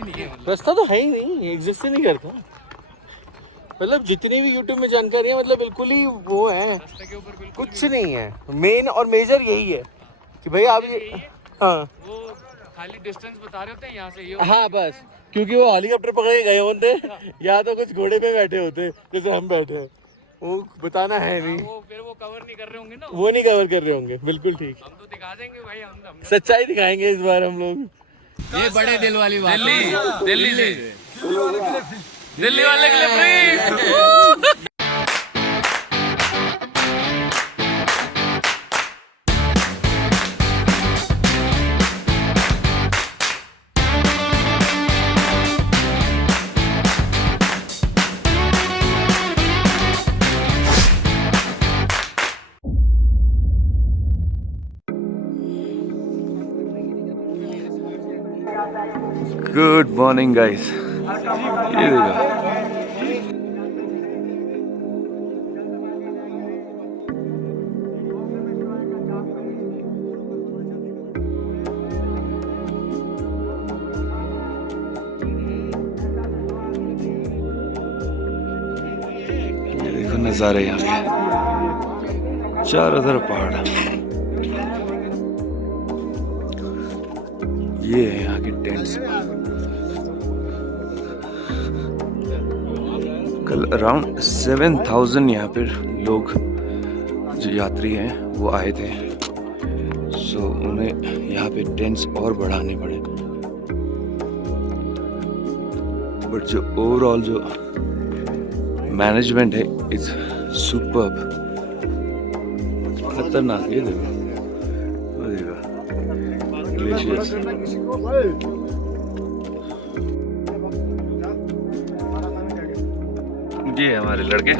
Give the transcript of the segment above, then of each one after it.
भी नहीं है, रास्ता तो है ही नहीं, एग्जिस्ट ही नहीं करता। मतलब जितनी भी यूट्यूब में जानकारी है मतलब बिल्कुल ही वो है, रास्ते के ऊपर बिल्कुल कुछ नहीं है। मेन और मेजर यही है कि भाई आप ये, हाँ वो खाली डिस्टेंस बता रहे होते हैं यहाँ से ये। हाँ बस, क्योंकि वो हेलीकॉप्टर पकड़ के गए होते या तो कुछ घोड़े पे बैठे होते जैसे हम बैठे हैं, वो बताना है नहीं, वो फिर वो कवर नहीं कर रहे होंगे ना, वो नहीं कवर कर रहे होंगे। बिल्कुल ठीक, हम तो दिखा देंगे भाई, हम सच्चाई दिखाएंगे इस बार हम लोग। ये बड़े दिल वाली बात। दिल्ली से दिल्ली वाले के लिए फ्री। गुड मॉर्निंग गाइस, ये देखो ये देखो नज़ारे यहाँ के, चारों तरफ पहाड़। ये है यहाँ के टेंट्स। कल अराउंड 7,000 यहाँ पर लोग जो यात्री हैं वो आए थे, सो उन्हें यहाँ पे टेंट्स और बढ़ाने पड़े। बट जो ओवरऑल जो मैनेजमेंट है इट्स सुपर्ब, खतरनाक। ये देखो, वो देखो ग्लेशियर्स। ये हमारे लड़के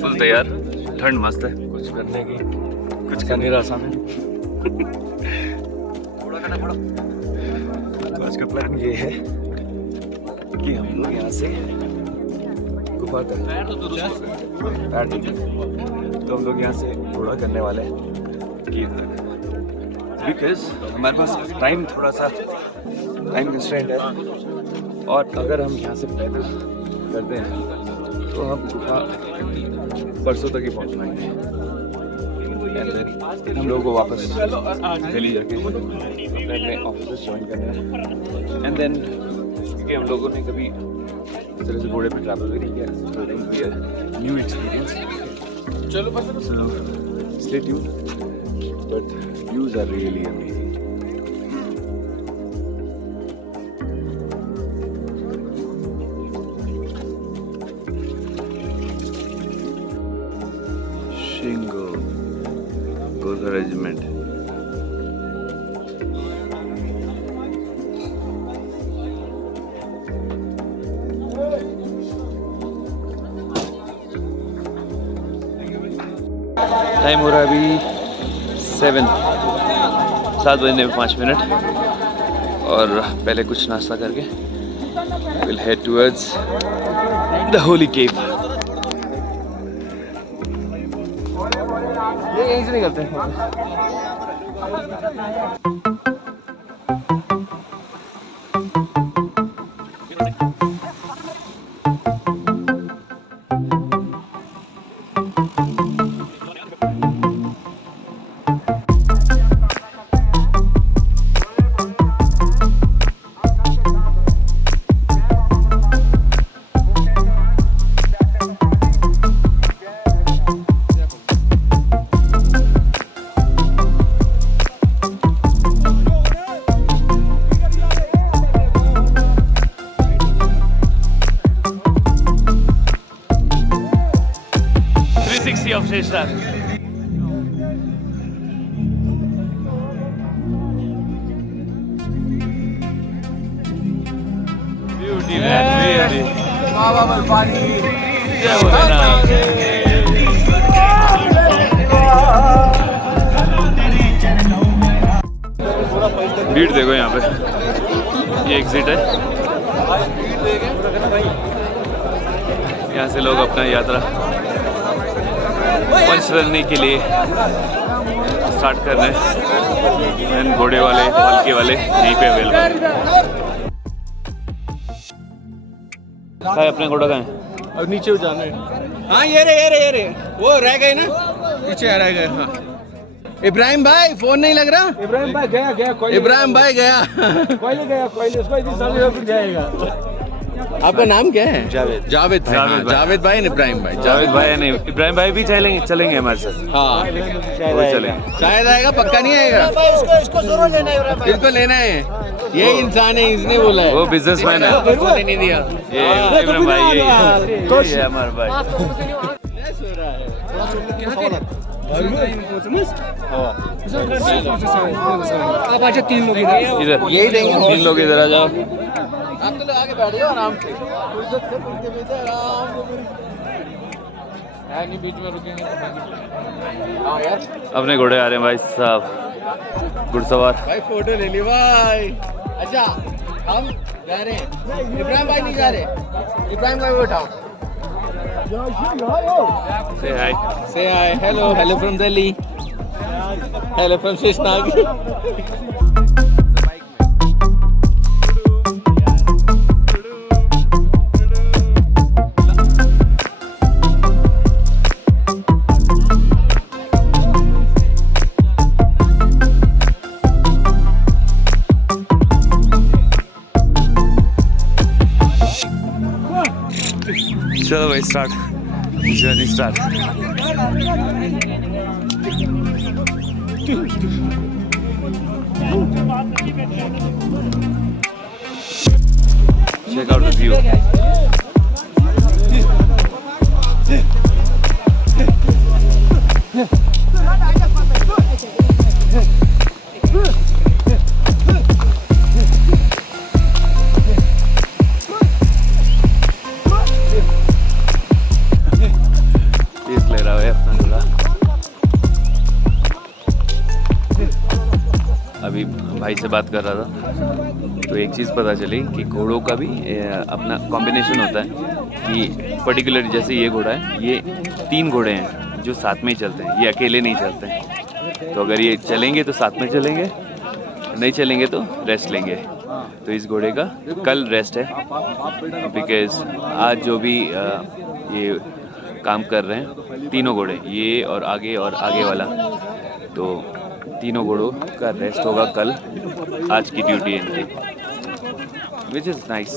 फुल तैयार, ठंड मस्त है, कुछ करने की कुछ का नहीं आसान है। तो आज का प्लान ये है कि हम लोग यहाँ से गुफा तक, तो हम लोग यहाँ से घोड़ा करने वाले हैं बिकॉज हमारे पास टाइम थोड़ा सा टाइम कंस्ट्रेंट है, और अगर हम यहाँ से पैदल करते हैं तो हम गुफा परसों तक ही पहुँच पाएंगे। हम लोगों को वापस दिल्ली जाके अपने ऑफिस ज्वाइन करना है। एंड देन क्योंकि हम लोगों ने कभी इस तरह से घोड़े पे ट्रैवल भी नहीं किया, तो it will be a new experience. चलो बस stay tuned, but views are really amazing. शिंगो गोसा रेजिमेंट। टाइम हो रहा है अभी 7 बजने में 5 मिनट, और पहले कुछ नाश्ता करके will head towards the holy cave. ये यहीं से निकलते हैं। of Sheshnath. Beauty, man, beauty. Jai Bholenath. भीड़ देखो यहाँ पे, ये एग्जिट है, यहाँ से लोग अपना यात्रा पंचतरणी के लिए स्टार्ट कर रहे हैं। घोड़े वाले, पालकी वाले यहीं पे अवेलेबल। भाई अपने घोड़ा कहाँ है? अब नीचे जाना है। हाँ ये रे वो रह गए ना, पीछे रह गए। हाँ इब्राहिम भाई फोन नहीं लग रहा। इब्राहिम भाई गया इब्राहिम भाई गया। कोई उसको इतनी सामने होकर जाएगा। आपका नाम क्या है? जावेद। जावेद भाई। हाँ, जावेद भाई इब्राहिम भाई। जावेद भाई नहीं, इब्राहिम भाई भी चलेंगे हमारे साथ। हाँ वो चलेंगे। शायद आएगा, पक्का नहीं आएगा। इसको जरूर लेना है इब्राहिम भाई। इसको लेना है, ये इंसान है, इसने बोला है। वो बिजनेसमैन है। मैंने नहीं दिया। ये इब्राहिम भाई ये हमारा भाई। आप आज 3 लोग इधर। इधर यही देंगे। 3 लोग इधर आ जाओ। आप तो लोग आगे बैठ जाओ आराम से। फुर्सत से पीछे पीछे आराम से। है नहीं बीच में रुकेंगे तो। हाँ यार अपने घोड़े आ रहे हैं भाई साहब, घुड़सवार। भाई फोटो ले ली भाई। अच्छा हम जा रहे हैं, इब्राहिम भाई नहीं जा रहे। इब्राहिम भाई को उठाओ। Say hi. Say hi. Hello from Delhi. Hello from Sheshnag. चलो भाई start, journey start. Check out the view. ले रहा है अपना घोड़ा। अभी भाई से बात कर रहा था तो एक चीज़ पता चली कि घोड़ों का भी अपना कॉम्बिनेशन होता है कि पर्टिकुलर जैसे ये घोड़ा है, ये 3 घोड़े हैं जो साथ में ही चलते हैं, ये अकेले नहीं चलते हैं। तो अगर ये चलेंगे तो साथ में चलेंगे, नहीं चलेंगे तो रेस्ट लेंगे। तो इस घोड़े का कल रेस्ट है बिकॉज आज जो भी ये काम कर रहे हैं तीनों घोड़े, ये और आगे वाला, तो तीनों घोड़ों का रेस्ट होगा कल। आज की ड्यूटी है इनकी, विच इज़ नाइस।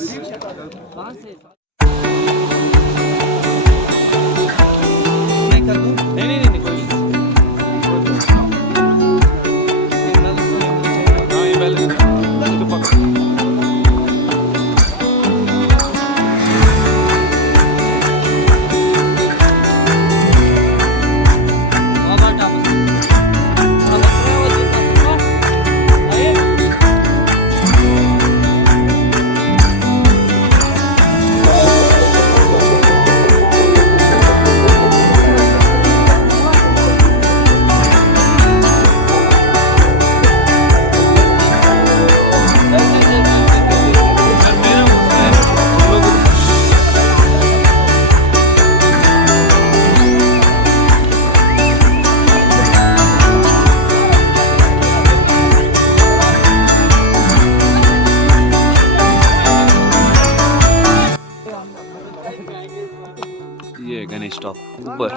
ये गणेश टॉप ऊपर,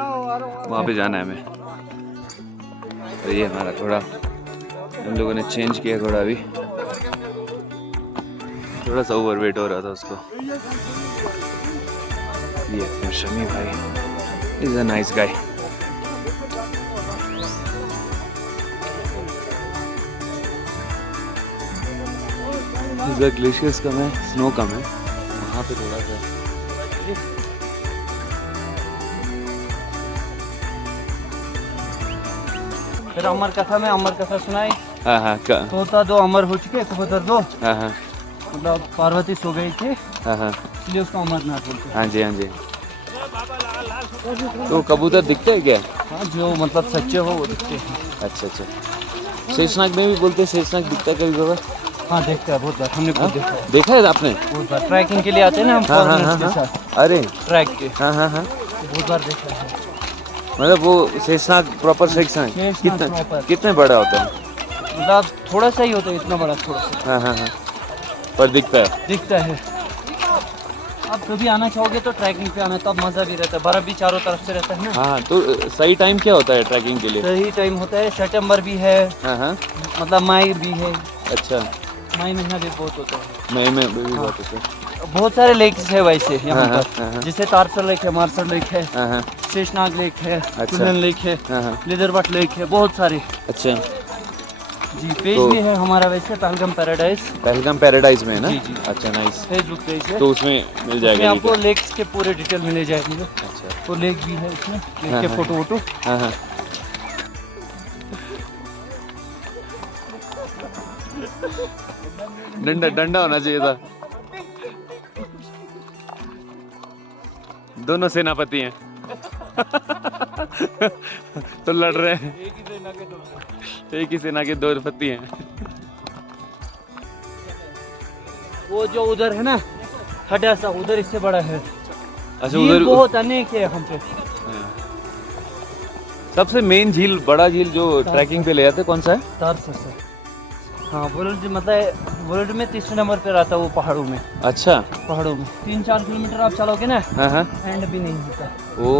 वहाँ पे जाना है हमें। तो ये हमारा घोड़ा, हम लोगों ने चेंज किया घोड़ा, अभी थोड़ा सा ओवरवेट हो रहा था उसको। ये अपना शमी भाई इज अ नाइस गाय। इधर ग्लेशियर्स कम है, स्नो कम है, वहाँ पे थोड़ा सा। फिर अमर कथा में अमर कथा सुनाई। हाँ हाँ तोता 2 अमर हो चुके, कबूतर 2। हाँ हाँ मतलब पार्वती सो गई थी, हाँ हाँ इसलिए उसको अमरनाथ बोलते हैं। हाँ जी हाँ जी। तो कबूतर दिखते हैं क्या? हाँ, जो मतलब सच्चे हो वो दिखते हैं। अच्छा अच्छा। शेषनाग में भी बोलते हैं, शेषनाग दिखता है कभी कभार? हाँ देखता है, बहुत बार हमने खुद देखा है। देखा है आपने? बहुत बार ट्रैकिंग के लिए आते हैं ना हम, हाँ हाँ फॉरेनर्स हाँ के हाँ। साथ अरे ट्रैक के, हाँ हाँ हाँ, बहुत बार देखा है। मतलब वो शेषनाग प्रॉपर शेषनाग शेषनाग कितना proper। कितने बड़ा होता है? मतलब थोड़ा सा ही होता है, इतना बड़ा थोड़ा सा हाँ हाँ हाँ, पर दिखता है। दिखता है। आप कभी आना चाहोगे तो ट्रैकिंग पे आना, तब मज़ा भी रहता है, बर्फ़ भी चारों तरफ से रहता है ना। हाँ, तो सही टाइम क्या होता है ट्रैकिंग के लिए? सही टाइम होता है सितंबर भी है, हाँ, मतलब मई भी है। अच्छा, मई महीना भी बहुत होता है। मई में भी बहुत होता है। बहुत सारे लेक्स है वैसे यहाँ हाँ, पर, हाँ। जैसे तारसर लेक है, मारसर लेक है, हाँ, शेषनाग लेक है, अच्छा। कुल्लन लेक है, हाँ, लिदरवट लेक है, बहुत सारे। अच्छा। जी पेज तो- भी है हमारा वैसे, पहलगाम पैराडाइज पहलगाम पैराडाइज में है ना? जी, जी। अच्छा, नाइस। फेसबुक पेज है। तो उसमें मिल उसमें जाएगा आपको detail? लेक्स के पूरे डिटेल मिले जाएंगे। अच्छा। तो लेक भी है इसमें, लेक हाँ, के हाँ। फोटो वोटो। हाँ, हाँ। डंडा डंडा होना चाहिए था। दोनों सेनापति हैं। तो लड़ रहे हैं। एक ही सेना के दो पति हैं। वो जो उधर है ना हटा सा, उधर इससे बड़ा है। अच्छा, झील उधर बहुत अनेक है हम पे। हाँ। सबसे मेन झील, बड़ा झील जो ट्रैकिंग पे ले जाते कौन सा है? तारसर से। हाँ वर्ल्ड मतलब वर्ल्ड में 3 नंबर पे रहता है वो, पहाड़ों में। अच्छा। पहाड़ों में 3-4 किलोमीटर आप चलोगे ना, हाँ, हाँ। एंड भी नहीं होता। ओ,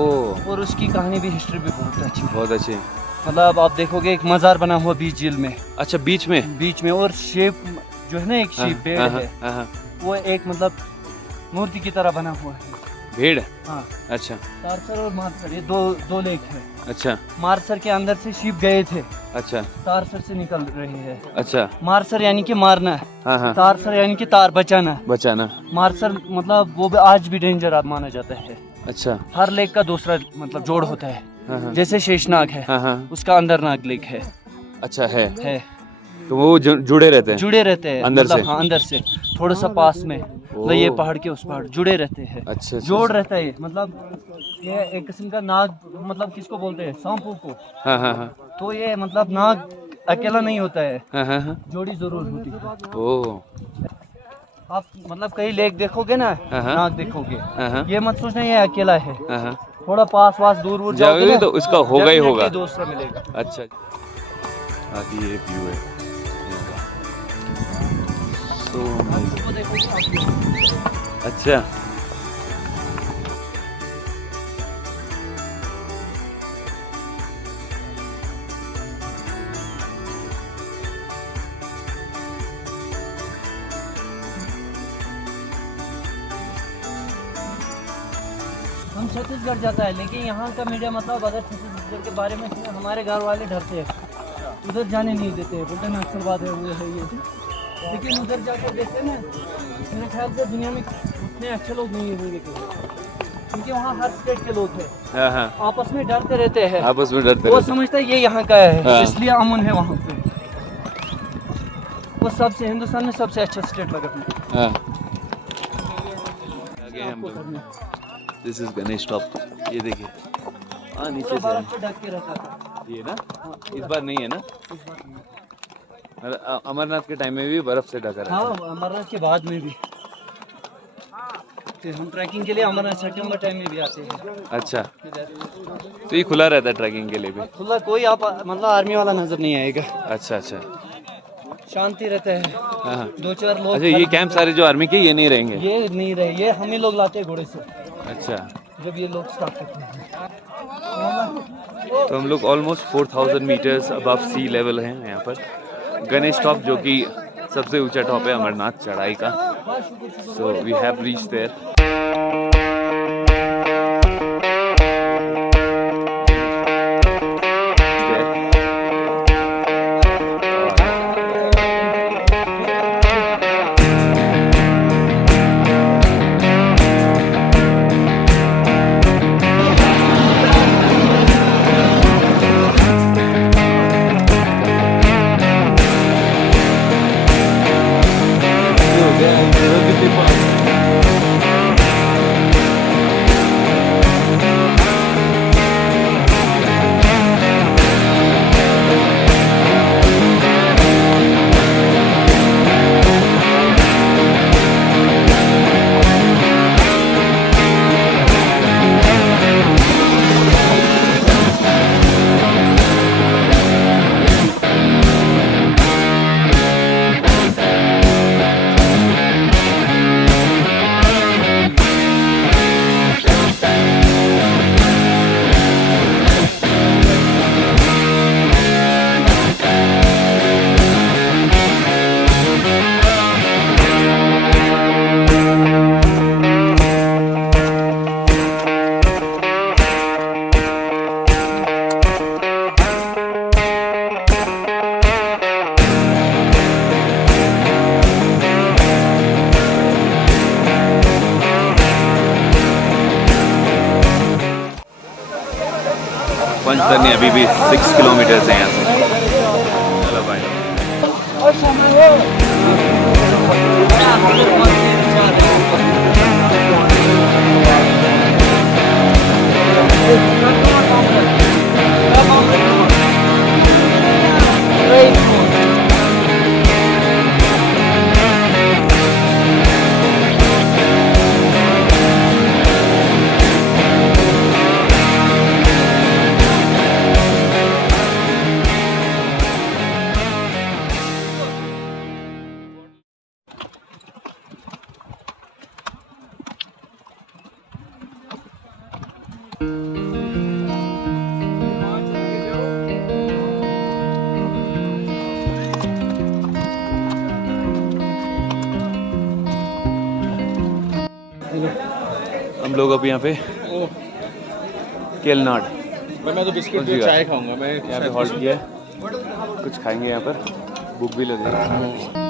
और उसकी कहानी भी, हिस्ट्री भी बहुत अच्छी है। बहुत अच्छे। मतलब आप देखोगे एक मज़ार बना हुआ बीच झील में, अच्छा, बीच में? बीच में, और शेप जो है ना, एक शेप पेड़ हाँ, है, हाँ, हाँ। वो एक मतलब मूर्ति की तरह बना हुआ है। भेड़? हाँ, अच्छा, तारसर और मारसर ये दो लेक है। अच्छा, मारसर के अंदर से शिप गए थे, अच्छा, तारसर से निकल रहे हैं। अच्छा। मारसर यानी कि मारना, हाँ, हाँ। तारसर यानी कि तार बचाना। बचाना। मारसर मतलब वो भी आज भी डेंजर माना जाता है। अच्छा। हर लेक का दूसरा मतलब जोड़ होता है। हाँ, हाँ। जैसे शेषनाग है, हाँ, हाँ। उसका अंदरनाग लेक है। अच्छा है। तो वो जुड़े रहते हैं? जुड़े रहते हैं अंदर मतलब, से? हाँ अंदर से थोड़ा सा पास में, मतलब ये पहाड़ के उस पहाड़ जुड़े रहते हैं। अच्छा, जोड़ रहता है ये, मतलब ये एक किस्म का नाग, मतलब किसको बोलते हैं, सांपों को। हाँ, हाँ, हाँ। तो ये मतलब नाग अकेला नहीं होता है, हाँ, हाँ, हाँ। जोड़ी जरूर होती है। ओ, आप मतलब कई लेक देखोगे ना, हाँ, हाँ। नाग देखोगे, हाँ, हाँ। ये मत सोचना ये अकेला है। हाँ, हाँ। थोड़ा पास दूर जाओगे ना, तो उसका होगा ही होगा। definitely दूसरा मिलेगा। अच्छा। आदि ये व्यू है। So amazing। वो देखोगे आप। अच्छा। हम छत्तीसगढ़ जाता है, लेकिन यहाँ का मीडिया मतलब अगर छत्तीसगढ़ के बारे में हमारे घर वाले डरते हैं, उधर जाने नहीं देते, बोलते नक्सलवाद है, वो है, ये है। लेकिन उधर जाकर देखते हैं ना, मेरे ख्याल से दुनिया में उतने अच्छे लोग नहीं होंगे, क्योंकि वहाँ हर स्टेट के लोग हैं, हाँ, हाँ। आपस में डरते रहते हैं। आपस में डरते वो रहते हैं। समझता है ये यहाँ का है, हाँ। इसलिए अमन है वहाँ पे। वो सबसे हिंदुस्तान में सबसे अच्छा स्टेट लगा मुझे। हाँ। आगे हम लोग। This is Ganesh top. ये देखिए। हाँ, नीचे से बर्फ से ढक के रहता था। ये ना, इस बार नहीं है ना? इस बार नहीं। अमरनाथ के टाइम में भी बर्फ से ढका रहता हाँ, है। अमरनाथ के बाद में भी। तो हम ट्रैकिंग के लिए अमरनाथ सितंबर टाइम में भी आते हैं। अच्छा, इधर तो ये खुला रहता है ट्रैकिंग के लिए भी? खुला, कोई आप मतलब आर्मी वाला नजर नहीं आएगा, अच्छा, अच्छा। शांति रहता है। हाँ, हाँ। 2-4 लोग। अच्छा, ये कैंप सारे जो आर्मी के ये नहीं रहेंगे? ये नहीं रहे, ये हम ही लोग लाते हैं घोड़े से, अच्छा। जब ये लोग स्टार्ट करते हैं। तो हम लोग almost 4000 metres above sea level हैं यहाँ पर। गणेश टॉप जो कि सबसे ऊंचा टॉप है अमरनाथ चढ़ाई का। So we have reached there. Panchtarni अभी भी 6 किलोमीटर है यहाँ से। चलो भाई हम लोग अब यहाँ पे केलनाड मैं तो बिस्किट कौन सी चाय खाऊंगा मैं यहाँ पे हॉल्ट किया है, कुछ खाएंगे यहाँ पर, भूख भी लगेगी।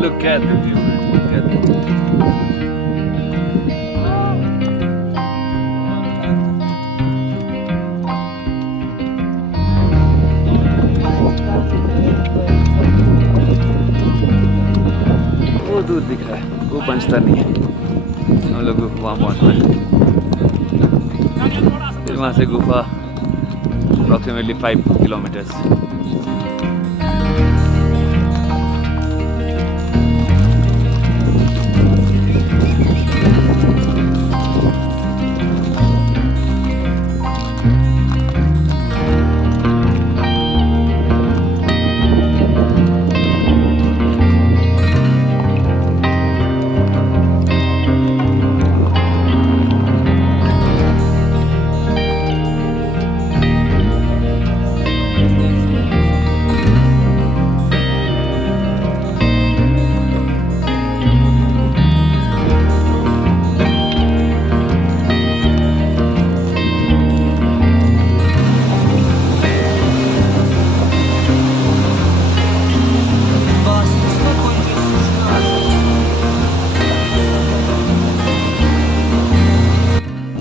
Look at the view, man. Look at the view. वो दूर दिख रहा है, वो पंचतरनी है। हम लोग वहाँ पहुँचना है। फिर वहाँ से गुफा अप्रॉक्सीमेटली 5 किलोमीटर्स।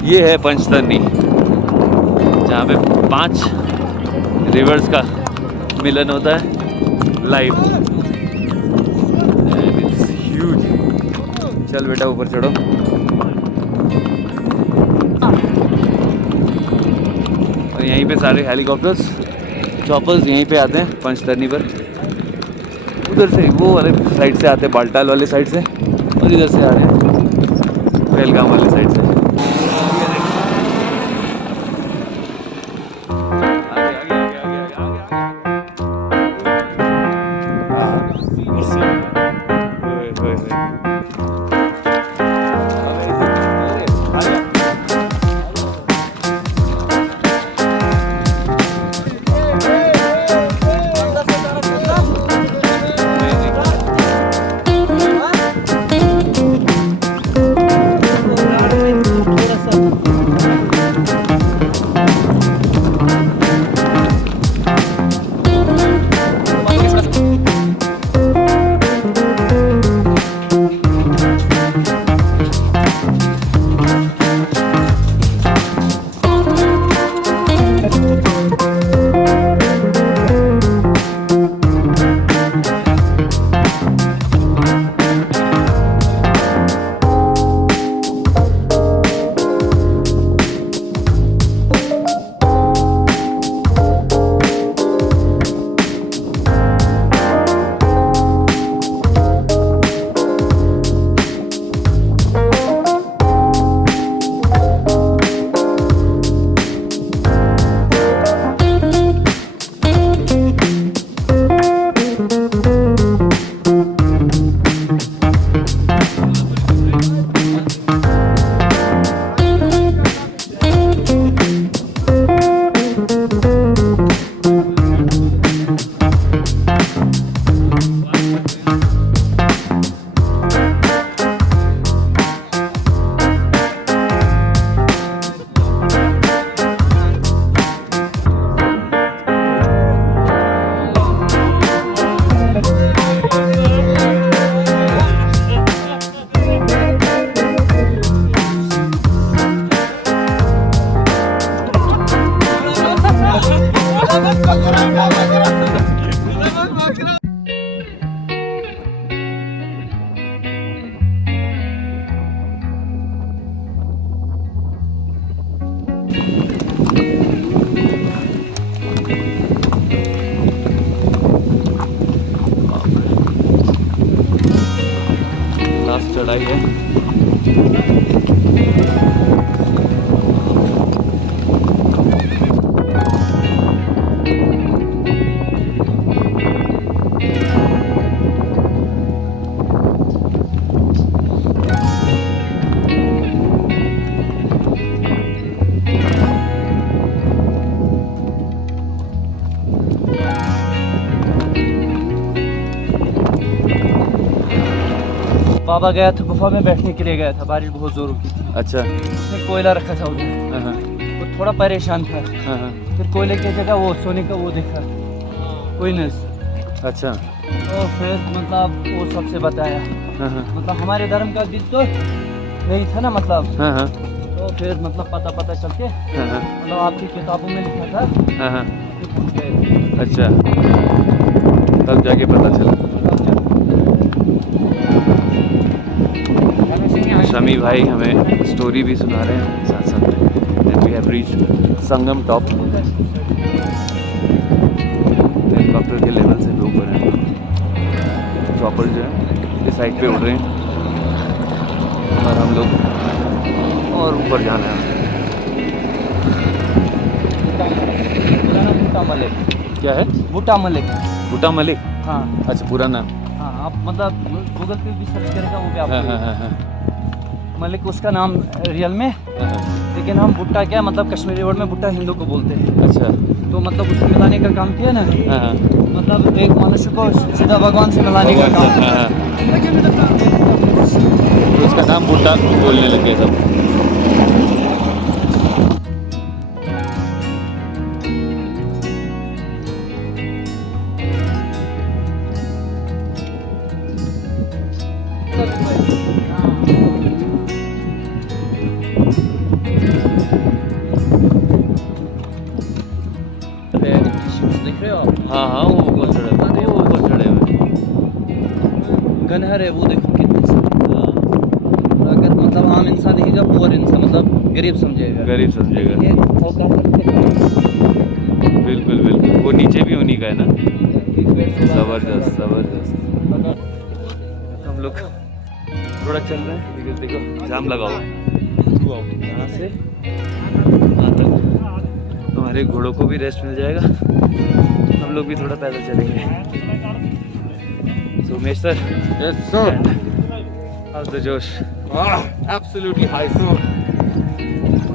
ये है पंचतरनी, जहाँ पे 5 रिवर्स का मिलन होता है लाइव। It's huge. चल बेटा ऊपर चढ़ो। और यहीं पे सारे हेलीकॉप्टर्स चॉपर्स यहीं पे आते हैं पंचतरनी पर। उधर से वो वाले साइड से आते हैं, बाल्टाल वाले साइड से, और इधर से आ रहे हैं पहलगाम वाले साइड से। बाबा गया था गुफा में बैठने के लिए गया था, बारिश बहुत जोरों की थी। अच्छा। उसने कोयला रखा था उधर, हाँ हाँ वो थोड़ा परेशान था। हाँ। फिर कोयले की जगह वो सोने का वो देखा, कोइनस। अच्छा। तो फिर मतलब वो सबसे बताया, हाँ हाँ मतलब हमारे धर्म का दिन तो नहीं था ना, मतलब हाँ हाँ तो फिर मतलब पता चल के हाँ हाँ मतलब आपकी किताबों में लिखा था, हाँ हाँ। फिर पहुंच गए। अच्छा, तब जाके पता चला। शमी भाई हमें स्टोरी भी सुना रहे हैं साथ साथ में। And we have reached Sangam top. Helicopter के लेवल से लोग बने हैं, चॉपर जो है इस साइड पे उड़ रहे हैं और हम लोग और ऊपर जाना है। बूटा मलिक। क्या है? बूटा मलिक। बूटा मलिक। हाँ अच्छा, पूरा नाम। हाँ, आप मतलब गूगल पे भी सर्च करेगा वो भी हाँ आपको। हाँ हाँ हाँ मलिक उसका नाम रियल में, हाँ। लेकिन हम भुट्टा क्या मतलब कश्मीरी वर्ड में भुट्टा हिंदू को बोलते हैं। अच्छा। तो मतलब उसको मिलाने का काम किया ना, हाँ हाँ। मतलब एक मनुष्य को सीधा भगवान से मिलाने का काम हाँ हाँ। तो उसका नाम बूटा बोलने लग गए सब। देख रहे हो आप? हाँ हाँ, वो ऊपर चढ़े हुए, वो ऊपर चढ़े हुए। गनहर है वो, देखो कितने सारे। अगर मतलब आम इंसान देखेगा, पुअर इंसान मतलब गरीब समझेगा। गरीब समझेगा। ये औकात रखते हैं। बिल्कुल बिल्कुल, वो नीचे भी उन्हीं का है ना। जबरदस्त जबरदस्त। हम लोग थोड़ा चल रहे हैं बिकॉज देखो जाम लगा हुआ है यहाँ से वहाँ तक। हमारे घोड़ों को भी रेस्ट मिल जाएगा, हम लोग भी थोड़ा पैदल चलेंगे। So Umesh sir, Yes, sir. How's the josh? Absolutely high, sir.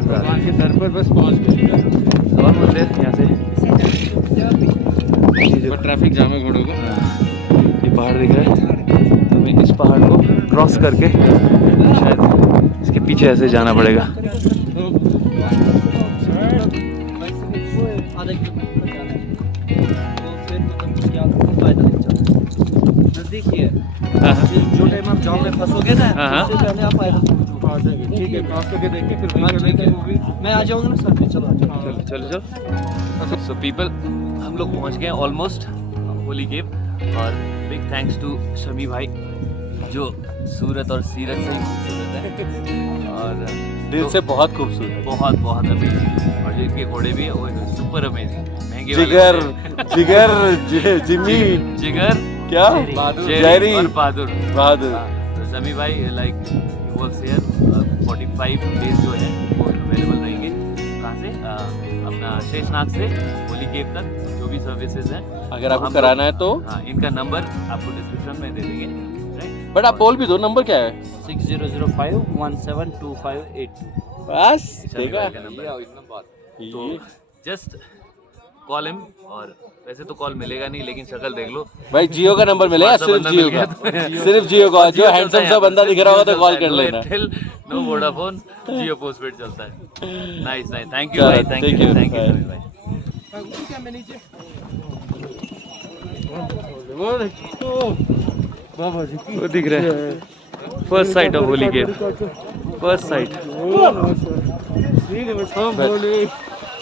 भगवान के दर पर बस पहुंच गए। और बोलते हैं यहाँ से ये जो ट्रैफिक जाम है घोड़ों को। ये पहाड़ दिख रहा है, तो हमें इस पहाड़ को क्रॉस करके शायद इसके पीछे ऐसे जाना पड़ेगा। आधा किलोमीटर जाना है, तो फिर मतलब उसके आगे पैदल ही चलना है। नज़दीक ही है। हाँ हाँ जो टाइम आप जाम में फंसोगे ना, हाँ, हाँ। उससे पहले आप पैदल पहुंचोगे। ठीक है, क्रॉस करके देखिए फिर वहीं हाँ, चलेंगे। ठीक है। वो भी मैं आ जाऊँगा ना सर, फिर चलो आ जाओ। चलो चलो। सो पीपल, हम लोग पहुंच गए ऑलमोस्ट होली केव। और बिग थैंक्स टू शमी भाई जो सूरत और सीरत से ही खूबसूरत है और दिल से बहुत खूबसूरत। बहुत बहुत अमेजिंग। और जो इनके घोड़े भी है वो सुपर अमेजिंग, महंगे जिगर वाले जिगर जिम्मी जिगर क्या जेरी जेरी और बहादुर। बहादुर। तो शमी भाई लाइक वर्क्स हियर 45 डेज जो है वो अवेलेबल रहेंगे। कहाँ से? अपना शेषनाग से होली केव तक जो भी सर्विसेज हैं, अगर आपको कराना है तो। हाँ, इनका नंबर आपको डिस्क्रिप्शन में दे देंगे, राइट? बट आप बोल भी दो, नंबर क्या है? 6005172582। बस शमी देखा। भाई का नंबर। तो जस्ट कॉल हिम। और वैसे तो कॉल मिलेगा नहीं, लेकिन शक्ल देख लो भाई जियो का नंबर मिलेगा, स्मार्ट सा सिर्फ बंदा जियो मिल गया का। तो- सिर्फ जियो का, जो जियो हैंडसम चलता सा है बंदा यहाँ पे, दिख रहा होगा तो जियो कॉल चलता कर है, लेना। नो एयरटेल, नो वोडाफोन, जियो पोस्टपेड चलता है। नाइस नाइस, थैंक यू चलो, भाई, thank thank you you, thank you bye. Shami भाई। वो दिख रहा है first sight of Holi cave, first sight.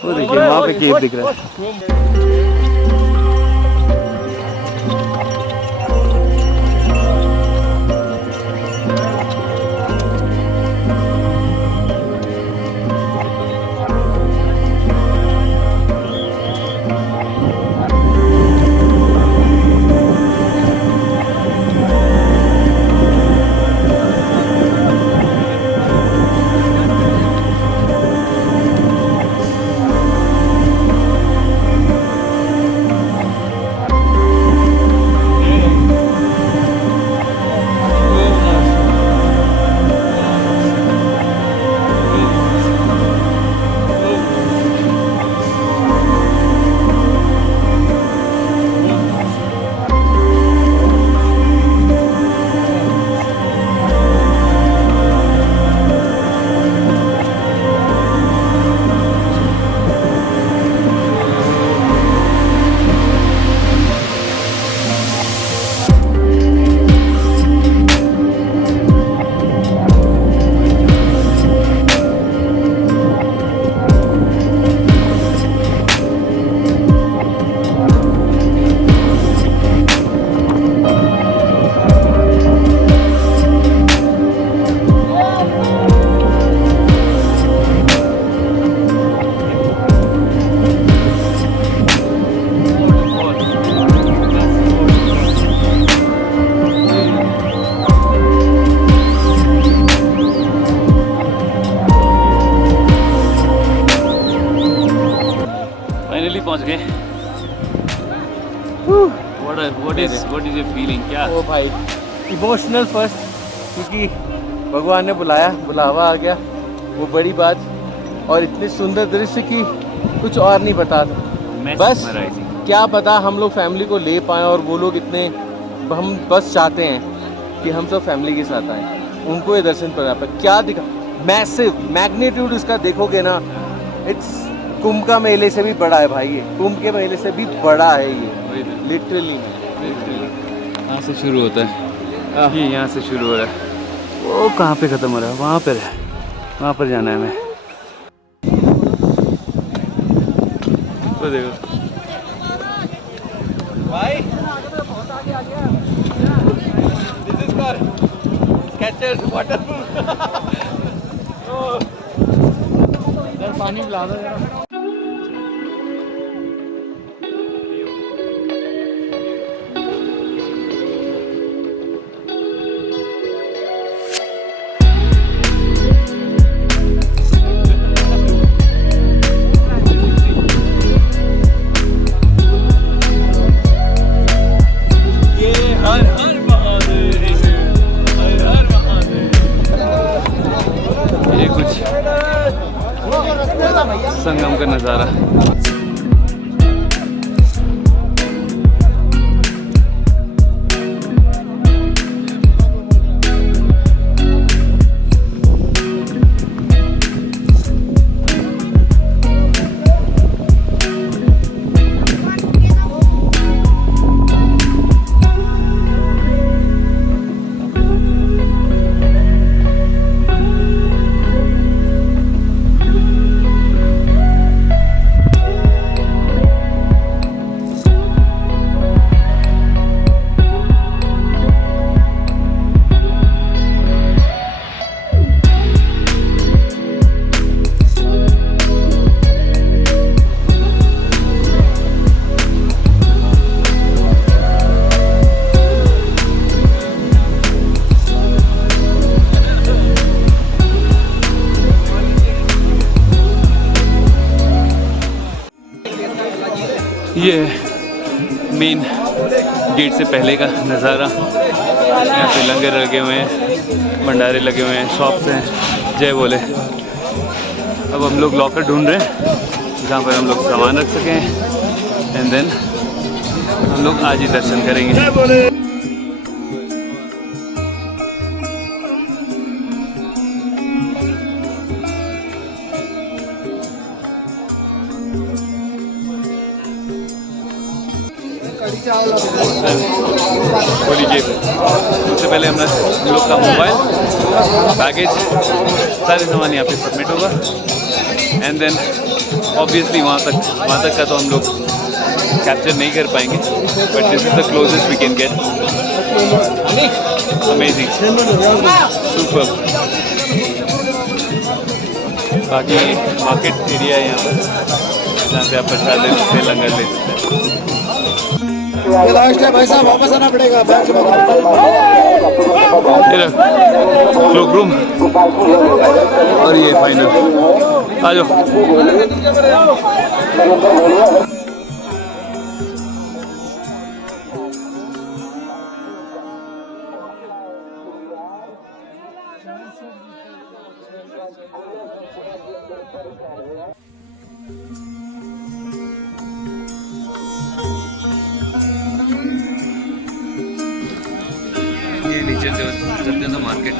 वो देखिए वहाँ पे केव दिख रहा है। What is your feeling? क्या ओ भाई इमोशनल फर्स्ट, क्योंकि भगवान ने बुलाया, बुलावा आ गया, वो बड़ी बात। और इतने सुंदर दृश्य की कुछ और नहीं पता था। बस क्या पता हम लोग फैमिली को ले पाएँ, और वो लोग इतने, हम बस चाहते हैं कि हम सब फैमिली के साथ आएँ, उनको ये दर्शन करा पाए। क्या दिखा, मैसिव मैग्नीट्यूड इसका देखोगे ना, इट्स कुंभ का मेले से भी बड़ा है भाई, ये कुंभ के मेले से भी बड़ा है ये, लिटरली यहाँ से शुरू होता है, ये यहाँ से शुरू हो रहा है, वो कहाँ पे ख़त्म हो रहा है, वहाँ पर जाना है हमें। वो देखो भाई, बहुत आगे आ गया। This is for Skechers waterproof। यार पानी पिला दो यार। संगम का नज़ारा। ये मेन गेट से पहले का नज़ारा। यहाँ पे लंगर लगे हुए हैं, भंडारे लगे हुए हैं, शॉप्स हैं, जय बोले। अब हम लोग लॉकर ढूंढ रहे हैं जहाँ पर हम लोग सामान रख सकें, एंड देन हम लोग आज ही दर्शन करेंगे। बोलिए, सबसे पहले हम लोग का मोबाइल, बैगेज, सारे सामान यहाँ पे सबमिट होगा, एंड देन ऑब्वियसली वहाँ तक का तो हम लोग कैप्चर नहीं कर पाएंगे, but this is the closest we can get. Amazing, super. बाकी मार्केट एरिया है यहाँ पर, जहाँ से आप प्रसाद ले सकते हैं, लंगर ले सकते हैं। ये लास्ट है भाई साहब, वापस आना पड़ेगा बैंक से। क्लोक रूम और ये फाइनल, आ जाओ। ये नीचे से चलते हैं तो मार्केट।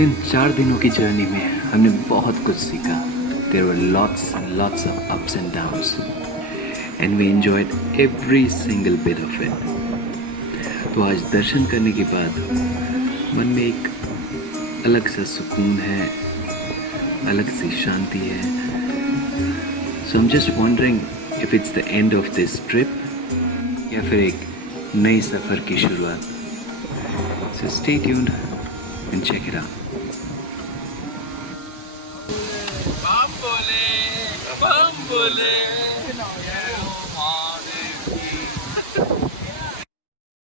इन 4 दिनों की जर्नी में हमने बहुत कुछ सीखा। There were lots and lots of ups and downs, and we enjoyed every single bit of it. तो आज दर्शन करने के बाद मन में एक अलग सा सुकून है, अलग सी शांति है। So I'm just wondering if it's the end of this trip या फिर एक नई सफ़र की शुरुआत. So stay tuned and check it out. बम बोले